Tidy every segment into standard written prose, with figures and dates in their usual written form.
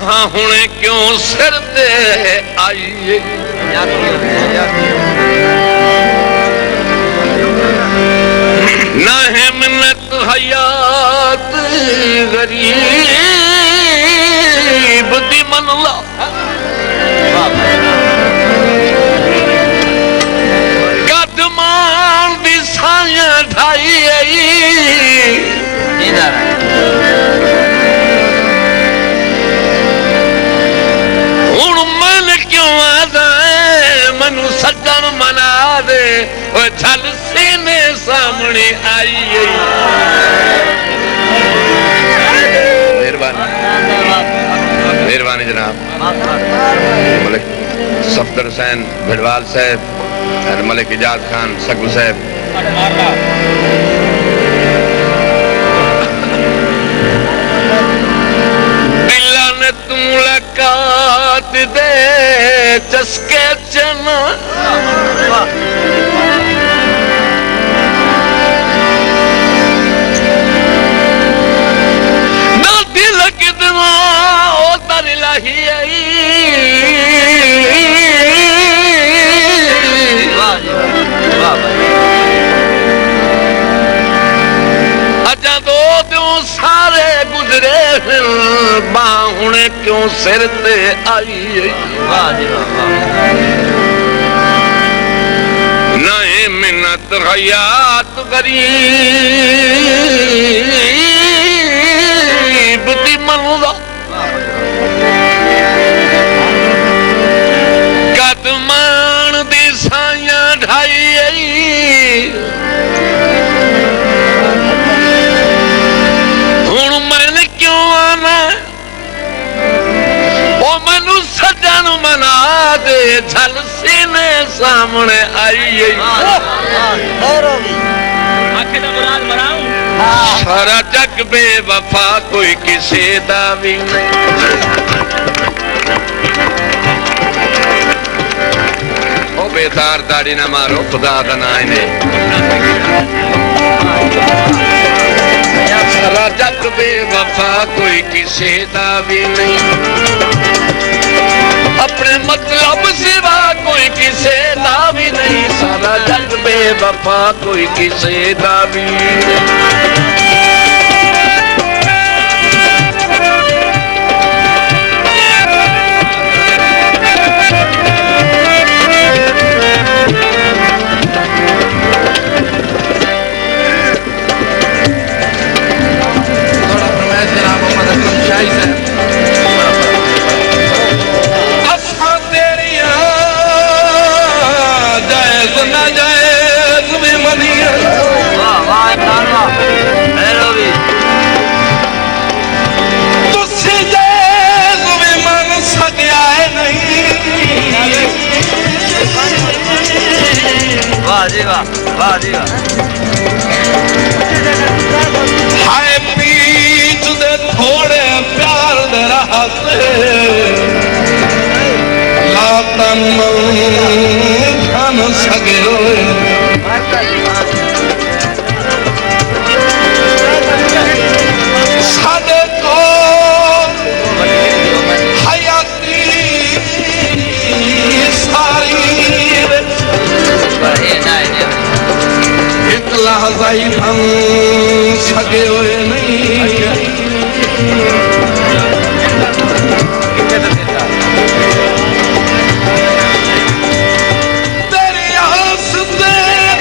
बाहां हुणे क्यों सिर ते आईए ना है मिन्नत हयात गरीब दी मनला कदमान दी साया ढाई हुण मन क्यों आदा मनु सजन मना दे छल सीने सामने आई मेहरबानी जनाब मलिक सफदर हुसैन भिड़वाल साहब और मलिक इजाज खान सगू साहब दिला ने तू मुलाकात दे चस्के चना अजा दो दियों सारे गुजरे बाहुने क्यों सिर ते आई नहीं मिन्नत हयात गरीब दी मनुदा कदमान दी साया ढाई हुण मैंने क्यों आना ओ मैनू सजन मना दे झल सीने सामने आई सारा जग बेवफा कोई किसी दा भी नहीं बेदार दाड़ी ना मारो खुदा का ना इन्हें सारा जग बेवफा कोई किसी दा भी नहीं अपने मतलब सिवा कोई किसी दा भी नहीं सारा जग बेवफा कोई किसी दा भी नहीं हाय पीछ दे थोड़े प्यार दे रहते लातन धन सगे साडे को हयाती सारी लहज़ाई हम सगे हुए नहीं तेरी आस दे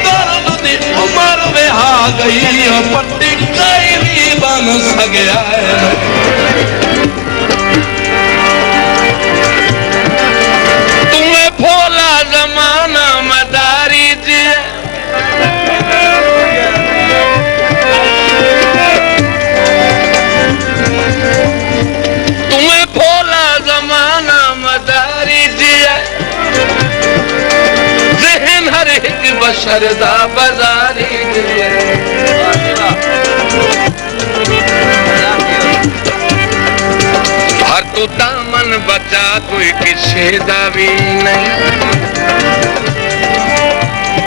दर्द दी उम्र में आ गई पट्टी कई भी बन सगया है तुम्हें भोला जमाना मदारी जी बशरदा बाजारी हर तू दामन बचा कोई किसी दा भी नहीं